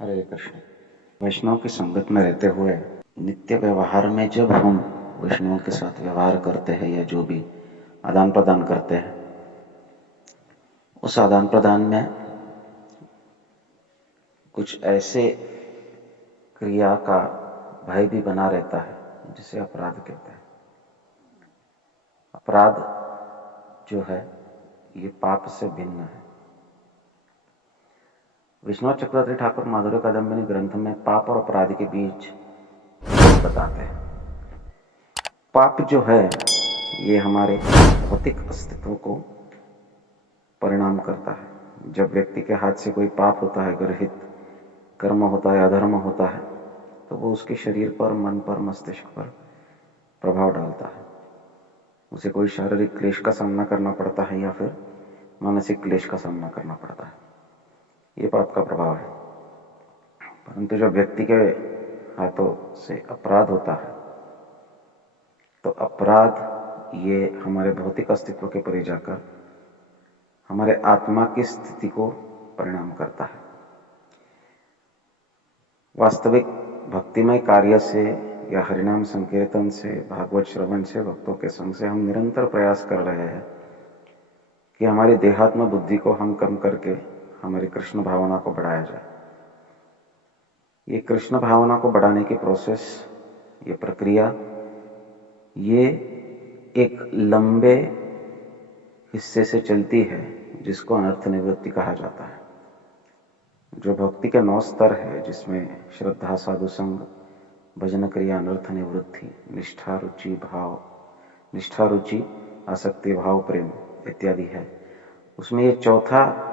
हरे कृष्ण। वैष्णव की संगत में रहते हुए नित्य व्यवहार में जब हम वैष्णवों के साथ व्यवहार करते हैं या जो भी आदान प्रदान करते हैं, उस आदान प्रदान में कुछ ऐसे क्रिया का भय भी बना रहता है जिसे अपराध कहते हैं। अपराध जो है ये पाप से भिन्न है। विष्णु चक्रवर्ती ठाकुर माधुर्य कादंबिनी ग्रंथ में पाप और अपराध के बीच बताते हैं। पाप जो है ये हमारे भौतिक अस्तित्व को परिणाम करता है। जब व्यक्ति के हाथ से कोई पाप होता है, गर्हित कर्म होता है, अधर्म होता है, तो वो उसके शरीर पर, मन पर, मस्तिष्क पर प्रभाव डालता है। उसे कोई शारीरिक क्लेश का सामना करना पड़ता है या फिर मानसिक क्लेश का सामना करना पड़ता है। ये पाप का प्रभाव है। परंतु जब व्यक्ति के हाथों से अपराध होता है तो अपराध ये हमारे भौतिक अस्तित्व के परे जाकर हमारे आत्मा की स्थिति को परिणाम करता है। वास्तविक भक्तिमय कार्य से या हरिनाम संकीर्तन से, भागवत श्रवण से, भक्तों के संग से हम निरंतर प्रयास कर रहे हैं कि हमारी देहात्म बुद्धि को हम कम करके हमारी कृष्ण भावना को बढ़ाया जाए। ये कृष्ण भावना को बढ़ाने की प्रोसेस, ये प्रक्रिया, ये एक लंबे हिस्से से चलती है जिसको अनर्थ निवृत्ति कहा जाता है। जो भक्ति के 9 स्तर है, जिसमें श्रद्धा, साधु संग, भजन क्रिया, अनर्थ निवृत्ति, निष्ठा, रुचि, भाव, निष्ठा, रुचि, आसक्ति, भाव, प्रेम इत्यादि है, उसमें ये चौथा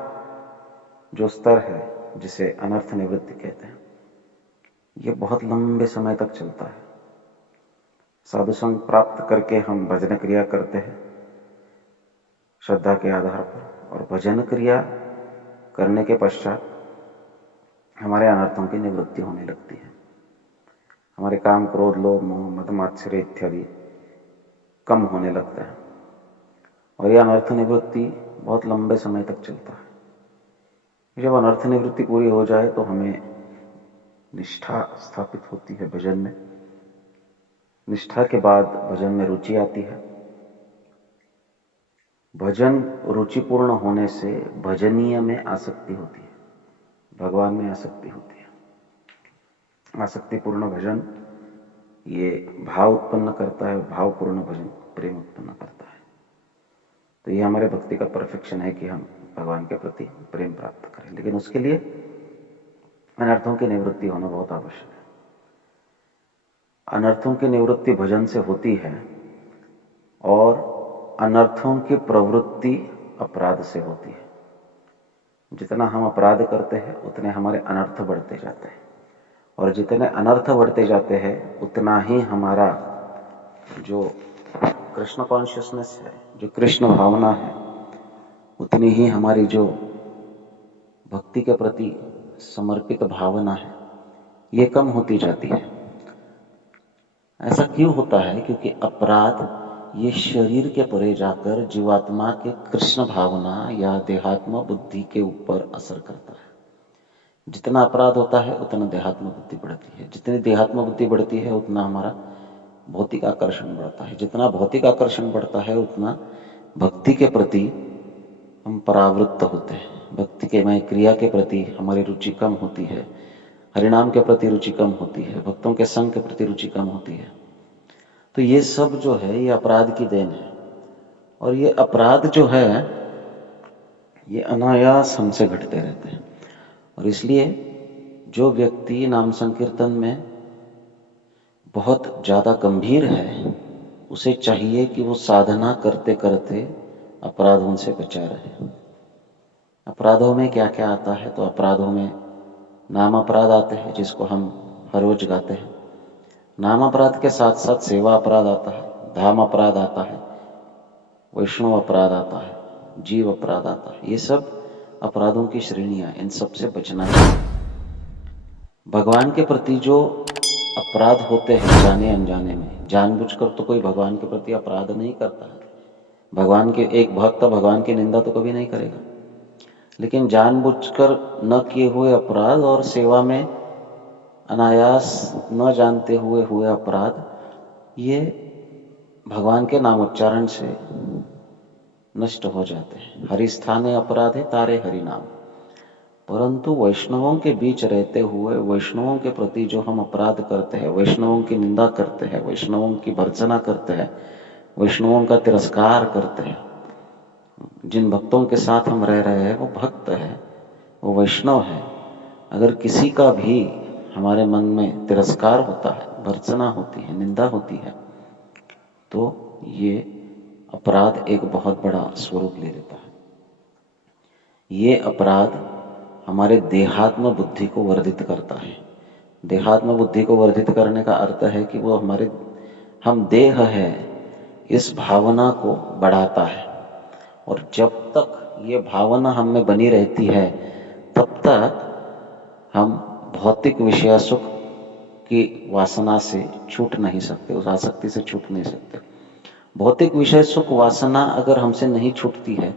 जो स्तर है जिसे अनर्थ निवृत्ति कहते हैं, ये बहुत लंबे समय तक चलता है। साधु संग प्राप्त करके हम भजन क्रिया करते हैं श्रद्धा के आधार पर, और भजन क्रिया करने के पश्चात हमारे अनर्थों की निवृत्ति होने लगती है। हमारे काम, क्रोध, लोभ, मोह, मद, मात्सर्य इत्यादि कम होने लगता है और यह अनर्थ निवृत्ति बहुत लंबे समय तक चलता है। जब अनर्थ निवृत्ति पूरी हो जाए तो हमें निष्ठा स्थापित होती है भजन में। निष्ठा के बाद भजन में रुचि आती है। भजन रुचिपूर्ण होने से भजनीय में आसक्ति होती है, भगवान में आसक्ति होती है। आसक्तिपूर्ण भजन ये भाव उत्पन्न करता है, भावपूर्ण भजन प्रेम उत्पन्न करता है। तो ये हमारे भक्ति का परफेक्शन है कि हम भगवान के प्रति प्रेम प्राप्त करें, लेकिन उसके लिए अनर्थों की निवृत्ति होना बहुत आवश्यक है। अनर्थों की निवृत्ति भजन से होती है और अनर्थों की प्रवृत्ति अपराध से होती है। जितना हम अपराध करते हैं उतने हमारे अनर्थ बढ़ते जाते हैं, और जितने अनर्थ बढ़ते जाते हैं उतना ही हमारा जो कृष्ण कॉन्शियसनेस है, जो कृष्ण भावना है, उतनी ही हमारी जो भक्ति के प्रति समर्पित भावना है ये कम होती जाती है। ऐसा क्यों होता है? क्योंकि अपराध ये शरीर के परे जाकर जीवात्मा के कृष्ण भावना या देहात्म बुद्धि के ऊपर असर करता है। जितना अपराध होता है उतना देहात्म बुद्धि बढ़ती है। जितनी देहात्म बुद्धि बढ़ती है उतना हमारा भौतिक आकर्षण बढ़ता है। जितना भौतिक आकर्षण बढ़ता है उतना भक्ति के प्रति हम परावृत्त होते हैं। भक्ति के मय क्रिया के प्रति हमारी रुचि कम होती है, हरिनाम के प्रति रुचि कम होती है, भक्तों के संग के प्रति रुचि कम होती है। तो ये सब जो है ये अपराध की देन है, और ये अपराध जो है ये अनायास हमसे घटते रहते हैं। और इसलिए जो व्यक्ति नाम संकीर्तन में बहुत ज़्यादा गंभीर है, उसे चाहिए कि वो साधना करते करते अपराधों से बचा रहे। अपराधों में क्या क्या आता है? तो अपराधों में नाम अपराध आते हैं जिसको हम हर रोज गाते हैं। नाम अपराध के साथ साथ सेवा अपराध आता है, धाम अपराध आता है, वैष्णव अपराध आता है, जीव अपराध आता है। ये सब अपराधों की श्रेणियां, इन सब से बचना चाहिए। भगवान के प्रति जो अपराध होते हैं जाने अनजाने में, जानबूझकर तो कोई भगवान के प्रति अपराध नहीं करता है। भगवान के एक भक्त भगवान की निंदा तो कभी नहीं करेगा, लेकिन जानबूझकर न किए हुए अपराध और सेवा में अनायास न जानते हुए हुए अपराध, ये भगवान के नाम उच्चारण से नष्ट हो जाते हैं। हरि स्थाने अपराधे तारे हरि नाम। परंतु वैष्णवों के बीच रहते हुए वैष्णवों के प्रति जो हम अपराध करते हैं, वैष्णवों की निंदा करते हैं, वैष्णवों की भर्त्सना करते हैं, वैष्णवों का तिरस्कार करते हैं, जिन भक्तों के साथ हम रह रहे हैं वो भक्त है, वो वैष्णव है। अगर किसी का भी हमारे मन में तिरस्कार होता है, भर्त्सना होती है, निंदा होती है, तो ये अपराध एक बहुत बड़ा स्वरूप ले लेता है। ये अपराध हमारे देहात्म बुद्धि को वर्धित करता है। देहात्म बुद्धि को वर्धित करने का अर्थ है कि वो हम देह है इस भावना को बढ़ाता है, और जब तक ये भावना हम में बनी रहती है तब तक हम भौतिक विषय सुख की वासना से छूट नहीं सकते, उस आसक्ति से छूट नहीं सकते। भौतिक विषय सुख वासना अगर हमसे नहीं छूटती है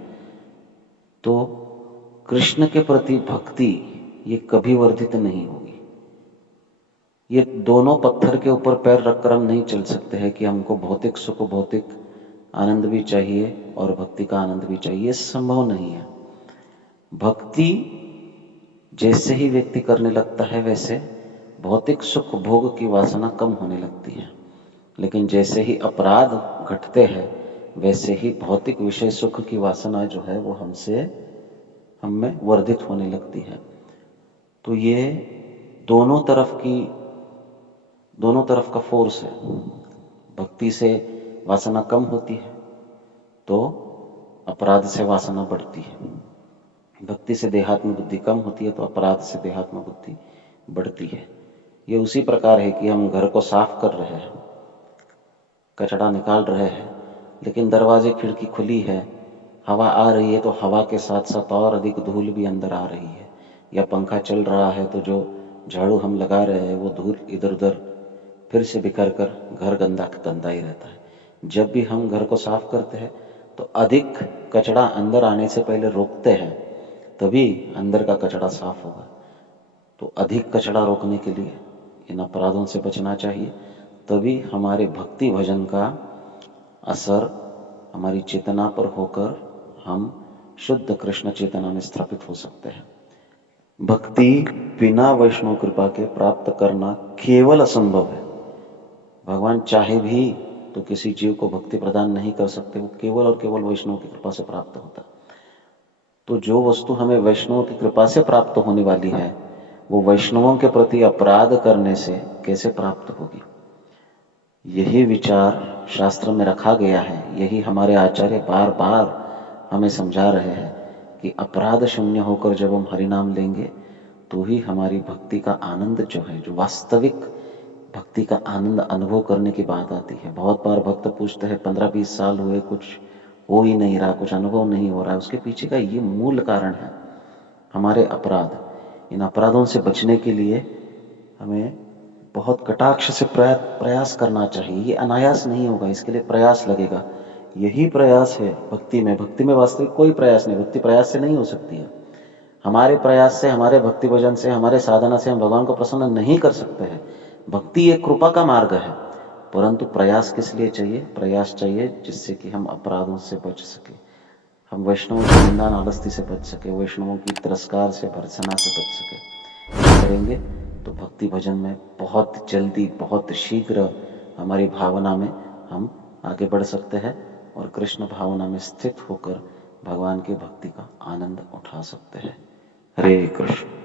तो कृष्ण के प्रति भक्ति ये कभी वर्धित नहीं होगी। ये दोनों पत्थर के ऊपर पैर रखकर हम नहीं चल सकते हैं कि हमको भौतिक सुख, भौतिक आनंद भी चाहिए और भक्ति का आनंद भी चाहिए, ये संभव नहीं है। भक्ति जैसे ही व्यक्ति करने लगता है वैसे भौतिक सुख भोग की वासना कम होने लगती है, लेकिन जैसे ही अपराध घटते हैं वैसे ही भौतिक विषय सुख की वासना जो है वो हम में वर्धित होने लगती है। तो ये दोनों तरफ का फोर्स है। भक्ति से वासना कम होती है तो अपराध से वासना बढ़ती है। भक्ति से देहात्म बुद्धि कम होती है तो अपराध से देहात्म बुद्धि बढ़ती है। ये उसी प्रकार है कि हम घर को साफ कर रहे हैं, कचरा निकाल रहे हैं, लेकिन दरवाजे खिड़की खुली है, हवा आ रही है तो हवा के साथ साथ और अधिक धूल भी अंदर आ रही है, या पंखा चल रहा है तो जो झाड़ू हम लगा रहे हैं वो धूल इधर उधर फिर से बिखर कर घर गंदा ही रहता है। जब भी हम घर को साफ करते हैं तो अधिक कचरा अंदर आने से पहले रोकते हैं, तभी अंदर का कचरा साफ होगा। तो अधिक कचरा रोकने के लिए इन अपराधों से बचना चाहिए, तभी हमारे भक्ति भजन का असर हमारी चेतना पर होकर हम शुद्ध कृष्ण चेतना में स्थापित हो सकते हैं। भक्ति बिना वैष्णव कृपा के प्राप्त करना केवल असंभव है। भगवान चाहे भी तो किसी जीव को भक्ति प्रदान नहीं कर सकते, वो केवल और केवल वैष्णव की कृपा से प्राप्त होता। तो जो वस्तु हमें वैष्णव की कृपा से प्राप्त होने वाली है वो वैष्णवों के प्रति अपराध करने से कैसे प्राप्त होगी? यही विचार शास्त्र में रखा गया है। यही हमारे आचार्य बार बार हमें समझा रहे हैं कि अपराध शून्य होकर जब हम हरिनाम लेंगे तो ही हमारी भक्ति का आनंद जो है, जो वास्तविक भक्ति का आनंद अनुभव करने की बात आती है। बहुत बार भक्त पूछते हैं 15-20 साल हुए, कुछ हो ही नहीं रहा, कुछ अनुभव नहीं हो रहा है। उसके पीछे का ये मूल कारण है हमारे अपराध। इन अपराधों से बचने के लिए हमें बहुत कटाक्ष से प्रयास करना चाहिए। ये अनायास नहीं होगा, इसके लिए प्रयास लगेगा। यही प्रयास है भक्ति में। भक्ति में वास्तविक कोई प्रयास नहीं, भक्ति प्रयास से नहीं हो सकती है। हमारे प्रयास से, हमारे भक्ति भजन से, हमारे साधना से हम भगवान को प्रसन्न नहीं कर सकते हैं। भक्ति एक कृपा का मार्ग है, परंतु प्रयास किस लिए चाहिए? प्रयास चाहिए जिससे कि हम अपराधों से बच सके, हम वैष्णवों की निंदा नालस्ती से बच सके, वैष्णवों की तिरस्कार से, भर्त्सना से बच सके। करेंगे तो भक्ति भजन में बहुत जल्दी, बहुत शीघ्र हमारी भावना में हम आगे बढ़ सकते हैं और कृष्ण भावना में स्थित होकर भगवान की भक्ति का आनंद उठा सकते हैं। हरे कृष्ण।